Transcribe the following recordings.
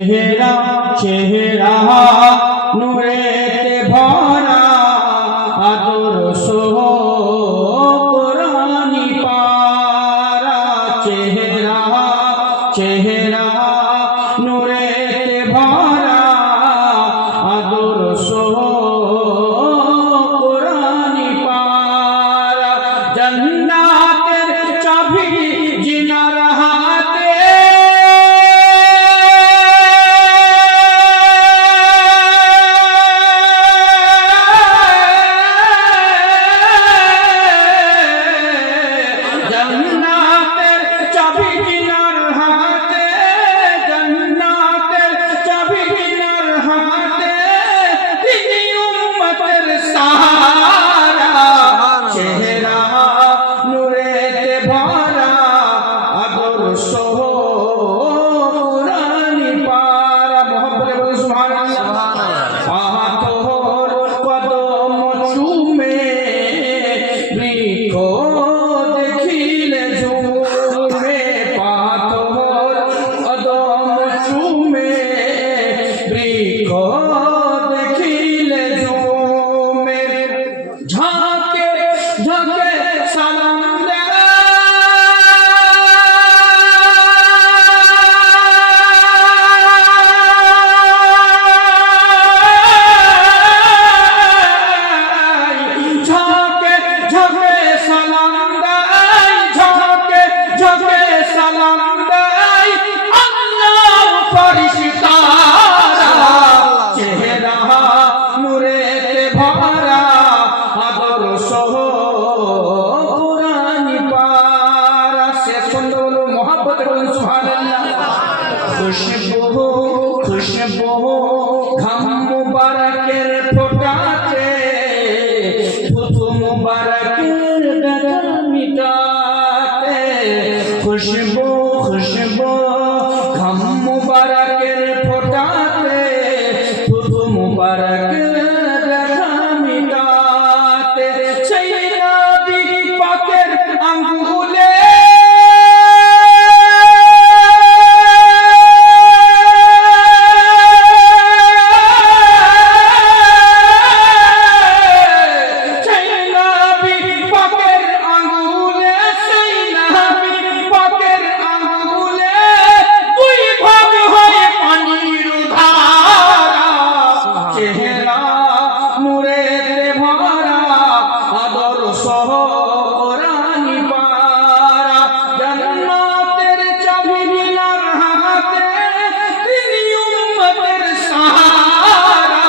চেহারা চেহারা নূরেতে ভরা আদর্শ কোরআনি পারা চেহারা চেহারা নূরেতে ভরা আদর্শ কোরআনি পারা জান্নাতের চাবি জিনার হাতে জান্নাতের চাবি জিনার হাতে জান্নাতের চাবি জিনার হাতে তিনি উম্মতের সাহারা চেহারা নূরেতে ভরা আদর্শ কোরআনি পারা মোহাম্মদ বলে সুবহানাল্লাহ পাথর কদম চুমে বৃক্ষ দেখিলে ঝুমে পাথর কদম চুমে বৃক্ষ দেখিলে ঝুমে ঝাঁকে ঝাঁকে সালাম ঝাঁকে ঝাঁকে সালাম দেয় ঝাঁকে ঝাঁকে সালাম দেয় আল্লাহর ফরিশতারা চেহারা নূরেতে ভরা আদর্শ কোরআনি পারা শেষ পর্যন্ত বলো মহব্বতে বলুন সুবহানাল্লাহ খুশবু খুশবু ঘাম মুবারকের ফোঁটাতে থুথু মুবারকের ব্যথা মিটাতে খুশবু খুশবু ঘাম মুবারকের ফোঁটাতে থুথু মুবারকের ব্যথা মিটাতে সেই নবী পাকের আঙ্গুলে নূরেতে ভরা আদর্শ কোরআনি পারা জান্নাতের চাবি জিনার হাতে তিনি উম্মতের সাহারা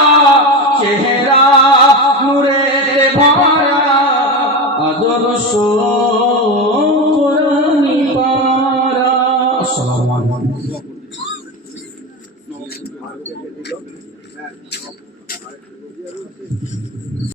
চেহারা নূরেতে ভরা আদর্শ কোরআনি পারা আসসালামু আলাইকুম